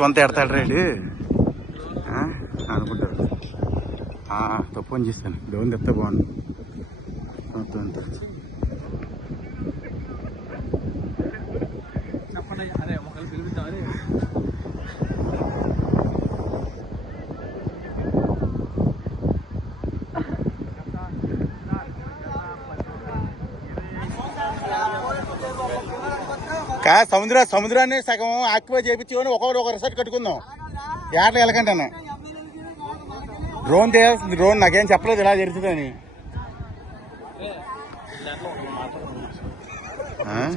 మొత్తం అంతా ఎడతాడు రాడు అనుకుంటారు తప్పు అని చేస్తాను. దేవుని తెస్తే బాగుంది మొత్తం అంతా చెప్పండి అరే ఒకళ్ళు పిలుపుతాం సముద్ర సముద్రాన్ని సగం ఆక్యుపై చేపించుకొని ఒకరు ఒక రిసార్ట్ కట్టుకుందాం. ఏటలు వెళ్ళకంటాను. డ్రోన్ చేయాల్సింది డ్రోన్ నాకేం చెప్పలేదు ఇలా జరుగుతుందని. ఆ?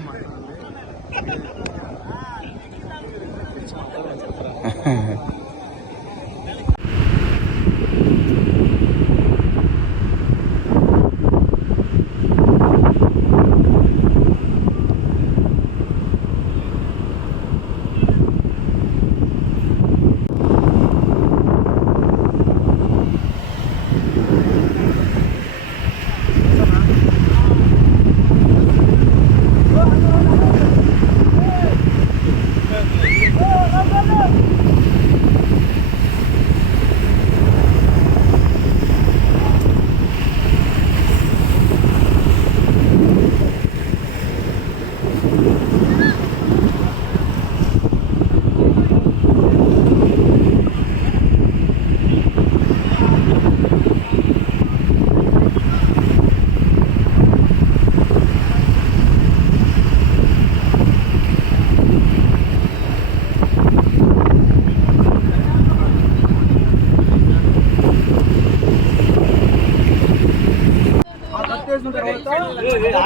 ఈయన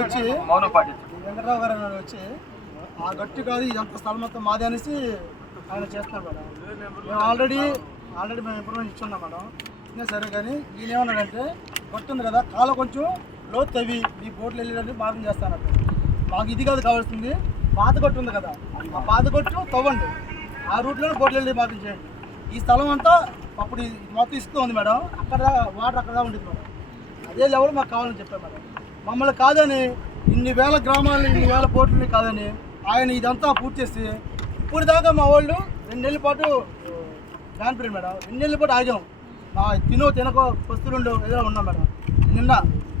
వచ్చి వెంకటరావు గారు వచ్చి ఆ గట్టు కాదు ఇదంతా స్థలం మొత్తం మాది అనేసి ఆయన చేస్తున్నాడు మేడం. మేము ఆల్రెడీ ఆల్రెడీ మేము ఇన్ఫర్మేషన్ ఇచ్చున్నాం మేడం. ఇంకా సరే కానీ ఈయన ఏమన్నాడంటే గట్టు ఉంది కదా కాలు కొంచెం లోతు తవ్వి మీ బోట్లు వెళ్ళేటట్టు మార్గం చేస్తానట్టు మాకు ఇది కాదు కావాల్సింది పాత గట్టు ఉంది కదా ఆ పాత గట్టు తవ్వండి. ఆ రూట్లోనే బోట్లు వెళ్ళి మార్గం చేయండి. ఈ స్థలం అంతా అప్పుడు మొత్తం ఇస్తూ ఉంది మేడం. అక్కడ వాటర్ అక్కడ ఉండేది మేడం. అదే లెవెల్ మాకు కావాలని చెప్పారు మేడం? మమ్మల్ని కాదని ఇన్ని వేల గ్రామాలు ఇన్ని వేల కోట్లని కాదని ఆయన ఇదంతా పూర్తి చేసి ఇప్పుడు దాకా మా వాళ్ళు రెండేళ్ళ పాటు బ్యాన్ పీరియడ్ మేడం రెండేళ్ళ పాటు ఆగాం. మా తినో తినకో వస్తువులుండో ఏదో ఉన్నాం మేడం. నిన్న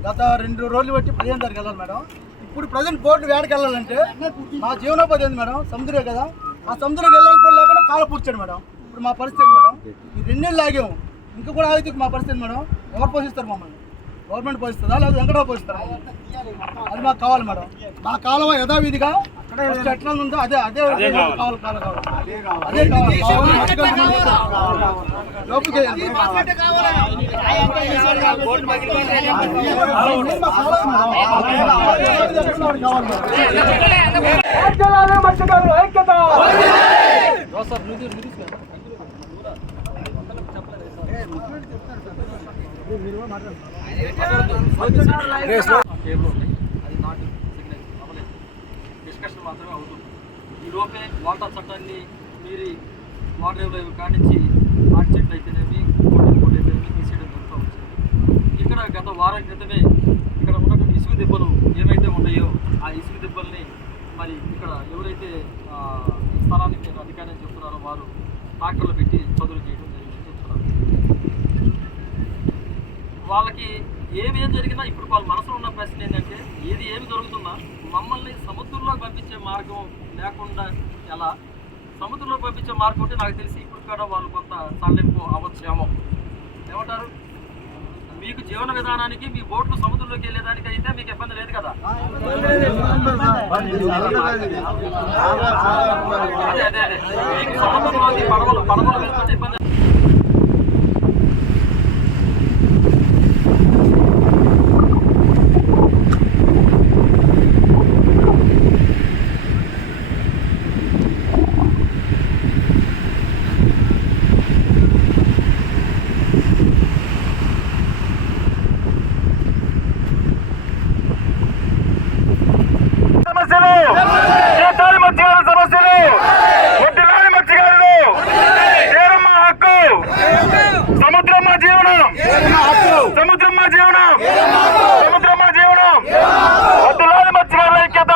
గత రెండు రోజులు బట్టి పదిహేను తారీఖు వెళ్ళాలి మేడం. ఇప్పుడు ప్రజెంట్ బోర్డు వేడకి వెళ్ళాలంటే మా జీవనోపాధి ఏంది మేడం? సముద్రమే కదా. ఆ సముద్రంకి వెళ్ళాలి కూడా లేకుండా కాల పూడ్చాడు మేడం. ఇప్పుడు మా పరిస్థితి మేడం? ఈ రెండేళ్ళు ఆగాము ఇంకా కూడా ఆగితే మా పరిస్థితి మేడం? ఎవరు పోషిస్తారు మమ్మల్ని? గవర్నమెంట్ పోషిస్తుందా? లేదా వెంకటరావు పోషిస్తారా? అది మాకు కావాలి మేడం. మా కాలువ యథావిధిగా ఎట్లా ఉందో అదే అదే కావాలి. కావాలి అదే కావాలి. చేయాలి. మా అది నాట్ సిగ్నల్ అవ్వలేదు డిస్కషన్ మాత్రమే అవుతుంది ఈ లోపే వాటర్ చట్టాన్ని మీరి వాటర్ లెవెల్ కానించి ఆటి చెట్లు అయితేనేమి కోటలు కోట అయితేనేమి తీసేయడం జరుగుతూ వచ్చింది ఇక్కడ గత వారం క్రితమే ఇక్కడ ఉన్నటువంటి ఇసుక దెబ్బలు ఏవైతే ఉన్నాయో ఆ ఇసుక దెబ్బల్ని మరి ఇక్కడ ఎవరైతే స్థలానికి నేను అధికారం చెప్తున్నారో వారు ట్రాక్టర్లు పెట్టి చదువులు చేయడం జరిగిందని చెప్తున్నారు వాళ్ళకి ఏమి ఏం జరిగినా ఇప్పుడు వాళ్ళ మనసులో ఉన్న ప్రశ్న ఏంటంటే ఏది ఏమి జరుగుతున్నా మమ్మల్ని సముద్రంలోకి పంపించే మార్గం లేకుండా ఎలా? సముద్రంలోకి పంపించే మార్గం ఉంటే నాకు తెలిసి ఇప్పుడు కూడా వాళ్ళు కొంత సడలింపు అవ్వచ్చేమో. ఏమంటారు? మీకు జీవన విధానానికి మీ బోట్లు సముద్రంలోకి వెళ్ళేదానికి అయితే మీకు ఇబ్బంది లేదు కదా? అదే అదే అదే. మీకు సముద్రంలోకి పడవలు పడవలు వెళ్తుంటే ఇబ్బంది సముద్రం మా జీవనం. సముద్రం జీవనం. వద్దులాది మత్స్యకారుల ఐక్యత.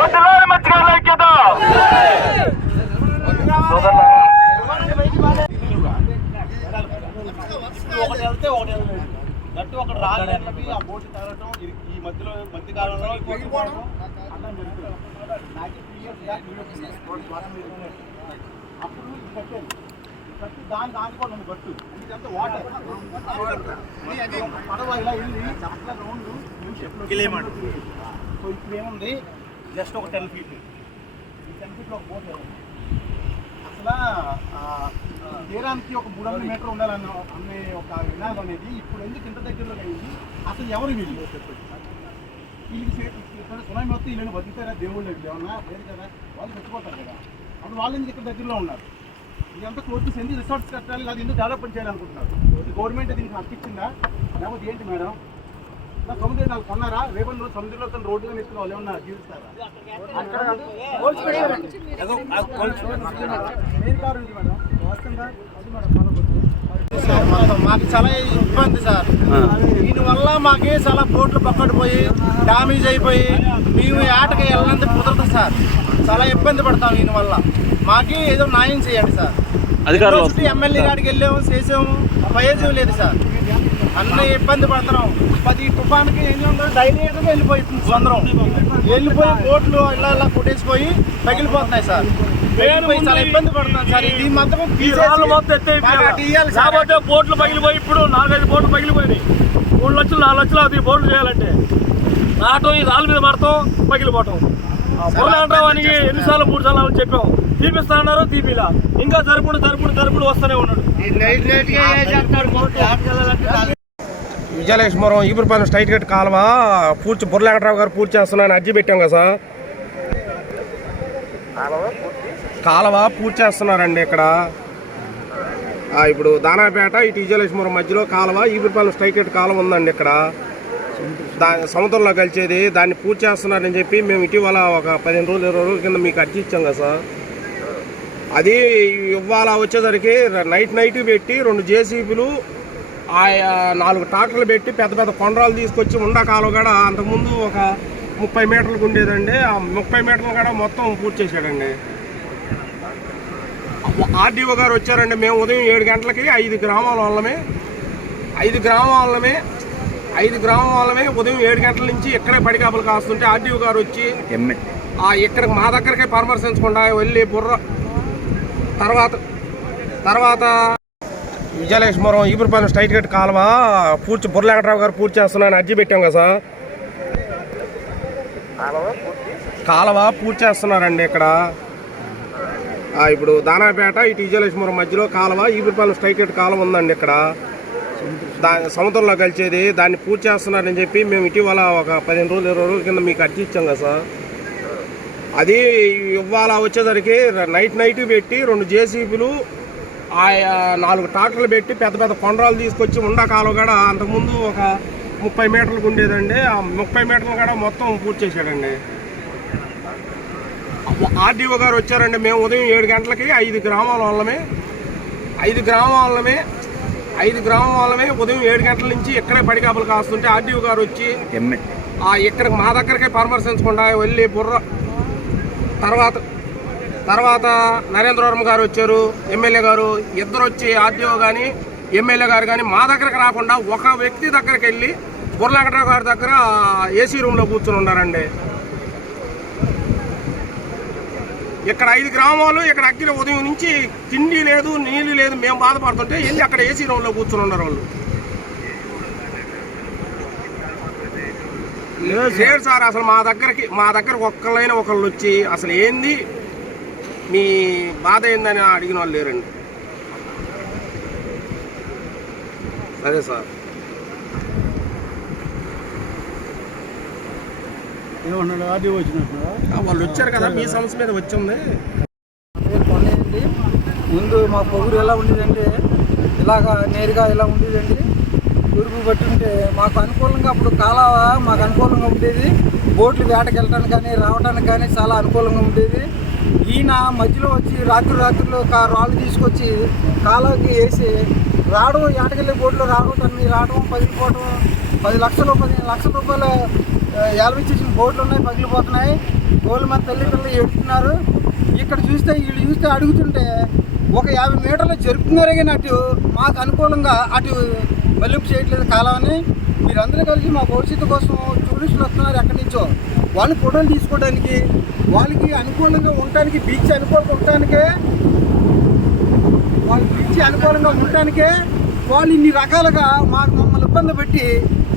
వద్దులాది మత్స్యకారుల ఐక్యత. ఒకటి వెళ్తే ఒకటి గట్టు ఒక రాళ్ళు ఆ బోటు తగలటం ఈ మధ్యలో మధ్య అప్పుడు కట్టి దాని దాని కూడా ఉంది గట్టు ఇదంతా వాటర్ పడవ ఇలా వెళ్ళి అట్లా రౌండ్ సో ఇప్పుడు ఏముంది? జస్ట్ ఒక టెన్ ఫీట్ ఈ టెన్ ఫీట్లో ఒక బోట్ అసలు తీరానికి ఒక మూడు వందల మీటర్ ఉండాలన్న అనే ఒక వినాదం అనేది ఇప్పుడు ఎందుకు ఇంత దగ్గరలో అయింది? అసలు ఎవరు వీళ్ళు? వీళ్ళకి సునామీ వస్తే వీళ్ళని బతుకుతారా దేవుళ్ళు ఏమన్నా? లేదు కదా? వాళ్ళు చచ్చిపోతారు కదా. అప్పుడు వాళ్ళు ఎందుకు ఇక్కడ దగ్గరలో ఉన్నారు? ఇదంతా చేసి ఎందుకు రిసార్ట్స్ కట్టాలి అది ఎందుకు డెవలప్మెంట్ చేయాలనుకుంటున్నారు? గవర్నమెంట్ దీనికి హక్కు ఇచ్చిందా? లేకపోతే ఏంటి మేడం? నా సముద్రం నాకు కొన్నారా? రోజు సముద్రంలో తన రోడ్డుగా ఎత్తుకున్న వాళ్ళు ఏమన్నా జీవిస్తారా? మాకు చాలా ఇబ్బంది సార్. దీనివల్ల మాకి చాలా బోట్లు పక్కడిపోయి డ్యామేజ్ అయిపోయి మేము ఆటకి వెళ్ళినందుకు కుదరదు సార్. చాలా ఇబ్బంది పడతాం దీనివల్ల మాకి ఏదో న్యాయం చేయండి సార్. అధికారులు ఎమ్మెల్యే గారికి వెళ్ళాము చేసాము. ప్రయోజనం లేదు సార్. అన్ని ఇబ్బంది పడుతున్నాం పది తుఫాన్కి ఏం చేద్దాం డైలీ వెళ్ళిపోయి అందరం వెళ్ళిపోయి బోట్లు ఇలా ఇలా కొట్టేసిపోయి పగిలిపోతున్నాయి సార్. చాలా ఇబ్బంది పడుతున్నాం సార్. ఇది మొత్తం లేకపోతే బోట్లు పగిలిపోయి ఇప్పుడు నాలుగైదు బోట్లు పగిలిపోయినాయి. మూడు లక్షలు నాలుగు లక్షలు అవుతాయి బోట్లు చేయాలంటే. రావటం ఈ రాళ్ళ మీద పడటం పగిలిపోవటం. పొరలాంటానికి ఎన్నిసార్లు మూడు సార్లు చెప్పాం. తీపిస్తా అన్నారు తీపిలా. ఇంకా జరుపుడు జరుపుడు జరుపుడు వస్తూనే ఉన్నాడు. విజయలక్ష్మీపురం ఈపురపాలెం స్ట్రైట్ కట్ కాలువ. పూర్తి బుర్రలంకటరావు గారు పూర్తి చేస్తున్నాను అర్జీ పెట్టాం కదా సార్. కాలువ పూర్తి చేస్తున్నారండి ఇక్కడ. ఇప్పుడు దానాపేట ఇటు విజయలక్ష్మీపురం మధ్యలో కాలువ ఈపురపాలెం స్ట్రైట్ కట్ కాలువ ఉందండి ఇక్కడ. దా సముద్రంలో కలిసేది దాన్ని పూర్తి చేస్తున్నారని చెప్పి మేము ఇటీవల ఒక పదిహేను రోజులు ఇరవై రోజుల కింద మీకు అర్జీ ఇచ్చాం కదా సార్. అది ఇవాళ వచ్చేసరికి నైట్ నైట్ పెట్టి రెండు జేసీబీలు ఆ నాలుగు ట్రాక్టర్లు పెట్టి పెద్ద పెద్ద కొండరాలు తీసుకొచ్చి ఉండా కూడా అంతకుముందు ఒక ముప్పై మీటర్లకు ఉండేదండి. ఆ ముప్పై మీటర్లు కూడా మొత్తం పూర్తి చేశాడండి. ఆర్డీఓ గారు వచ్చారండి. మేము ఉదయం ఏడు గంటలకి ఐదు గ్రామాల వాళ్ళమే ఐదు గ్రామాల వాళ్ళమే ఐదు గ్రామం వాళ్ళమే ఉదయం ఏడు గంటల నుంచి ఇక్కడే పడికాపులు కాస్తుంటే ఆర్డీఓ గారు వచ్చి ఆ ఇక్కడికి మా దగ్గరకే పరామర్శించకుండా వెళ్ళి బుర్ర. తర్వాత తర్వాత విజయలక్ష్మీపురం ఈపురపాలెం స్ట్రైట్ కట్ కాలువ పూర్తి బుర్రలంకటరావు గారు పూర్తి చేస్తున్నాను అర్జీ పెట్టాం కదా సార్. కాలువ పూర్తి? చేస్తున్నారండి ఇక్కడ. ఆ, ఇప్పుడు దానాపేట ఇటు విజయలక్ష్మీపురం మధ్యలో కాలువ ఈపురపాలెం స్ట్రైట్ కట్ కాలువ ఉందండి ఇక్కడ. దా సముద్రంలో కలిసేది దాన్ని పూర్తి చేస్తున్నారని చెప్పి మేము ఇటీవల ఒక పదిహేను రోజులు ఇరవై రోజుల కింద మీకు అర్జీ ఇచ్చాం కదా సార్. అది ఇవాళ వచ్చేసరికి నైట్ నైట్ పెట్టి రెండు జేసీబీలు ఆయా నాలుగు ట్రాక్టర్లు పెట్టి పెద్ద పెద్ద కొండరాలు తీసుకొచ్చి ఉండా కూడా అంతకుముందు ఒక ముప్పై మీటర్లకు ఉండేదండి. ఆ ముప్పై మీటర్లు కూడా మొత్తం పూర్తి చేశాడండి. ఆర్డీఓ గారు వచ్చారండి. మేము ఉదయం ఏడు గంటలకి ఐదు గ్రామాల వాళ్ళమే ఐదు గ్రామాల వాళ్ళమే ఐదు గ్రామాల వాళ్ళమే ఉదయం ఏడు గంటల నుంచి ఇక్కడే పడికాపులు కాస్తుంటే ఆర్డీఓ గారు వచ్చి ఆ ఇక్కడికి మా దగ్గరకే పరామర్శించకుండా వెళ్ళి బుర్ర తర్వాత తర్వాత నరేంద్రవరం గారు వచ్చారు ఎమ్మెల్యే గారు ఇద్దరు వచ్చి ఆర్డీఓ కానీ ఎమ్మెల్యే గారు కానీ మా దగ్గరకు రాకుండా ఒక వ్యక్తి దగ్గరికి వెళ్ళి బుర్రలంకటరావు గారి దగ్గర ఏసీ రూమ్లో కూర్చుని ఉన్నారండి. ఇక్కడ ఐదు గ్రామాలు ఇక్కడ అగ్గిన ఉదయం నుంచి తిండి లేదు నీళ్ళు లేదు మేము బాధపడుతుంటే వెళ్ళి అక్కడ ఏసీ రూమ్లో కూర్చుని ఉన్నారు వాళ్ళు. లేదు సార్. అసలు మా దగ్గరకి మా దగ్గరకు ఒక్కళ్ళైనా ఒకళ్ళు వచ్చి అసలు ఏంది? మీ బాధ ఏందని అడిగిన వాళ్ళు లేరండి. సరే సార్. ఏమన్నాడు? ఆర్డీ వచ్చినట్టున్నారా ఆ, వాళ్ళు వచ్చారు కదా మీ సమస్య మీద వచ్చింది. కొండేయండి ముందు మా పొగురు ఎలా ఉండేదంటే ఇలాగా నేరుగా ఇలా ఉండేదండి తూర్పు బట్టి ఉంటే మాకు అనుకూలంగా అప్పుడు కాలావ మాకు అనుకూలంగా ఉండేది. బోట్లు వేటకి వెళ్ళడానికి కానీ రావడానికి కానీ చాలా అనుకూలంగా ఉండేది. ఈయన మధ్యలో వచ్చి రాత్రి రాత్రులు కా రాళ్ళు తీసుకొచ్చి కాలువకి వేసి రావడం ఏటకెళ్ళే బోట్లు రావడం దాన్ని రావడం పగిలిపోవడం పది లక్షలు పదిహేను లక్షల రూపాయలు యాభై చేసిన బోట్లు ఉన్నాయి పగిలిపోతున్నాయి. వాళ్ళు మా తల్లిదండ్రులు ఎడుతున్నారు. ఇక్కడ చూస్తే వీళ్ళు చూస్తే అడుగుతుంటే ఒక యాభై మీటర్లు జరుపుతున్నారే కానీ అటు మాకు అనుకూలంగా అటు మల్లింపు చేయట్లేదు కాలమని మీరందరూ కలిసి మా భవిష్యత్తు కోసం టూరిస్టులు వస్తున్నారు ఎక్కడి నుంచో. వాళ్ళు ఫోటోలు తీసుకోవడానికి వాళ్ళకి అనుకూలంగా ఉండటానికి బీచ్ అనుకూలంగా ఉండటానికే వాళ్ళ బీచ్ అనుకూలంగా ఉండటానికే వాళ్ళు ఇన్ని రకాలుగా మాకు మమ్మల్ని ఇబ్బంది పెట్టి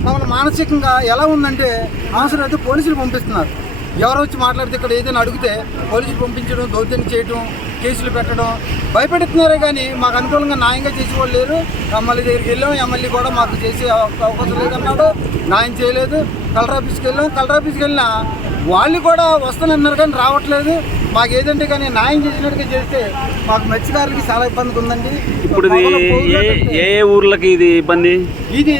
మమ్మల్ని మానసికంగా ఎలా ఉందంటే అవసరం అయితే పోలీసులు పంపిస్తున్నారు. ఎవరు వచ్చి మాట్లాడితే ఇక్కడ ఏదైనా అడిగితే పోలీసులు పంపించడం దౌర్జన్యం చేయడం కేసులు పెట్టడం భయపెడుతున్నారే కానీ మాకు అనుకూలంగా న్యాయంగా చేసేవాళ్ళు లేరు. ఎమ్మెల్యే దగ్గరికి వెళ్ళాం ఎమ్మెల్యే కూడా మాకు చేసే అవ- అవకాశం లేదన్నాడు. న్యాయం చేయలేదు. కలెక్టర్ ఆఫీస్కి వెళ్ళాం. కలెక్టర్ ఆఫీస్కి వెళ్ళినా వాళ్ళు కూడా వస్తానన్నారు కానీ రావట్లేదు. మాకు ఏదంటే కానీ న్యాయం చేసినట్టుగా చేస్తే మాకు మత్స్యకారులకి చాలా ఇబ్బందిగా ఉందండి. ఇప్పుడు ఏ ఏ ఊర్లకి ఇది ఇబ్బంది? ఇది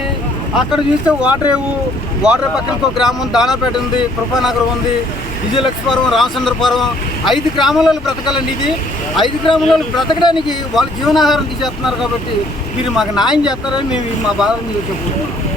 అక్కడ చూస్తే వాటరేవు వాటర్ పక్కన ఒక గ్రామం దానాపేట ఉంది కృపానగరం ఉంది విజయలక్ష్మీపురం రామచంద్రపురం. ఐదు గ్రామాలలో బ్రతకాలండి ఇది. ఐదు గ్రామాలలో బ్రతకడానికి వాళ్ళు జీవనాహారం తీసేస్తున్నారు కాబట్టి మీరు మాకు న్యాయం చేస్తారని మేము మా బాధ మీకు చెప్పుకుంటున్నాం.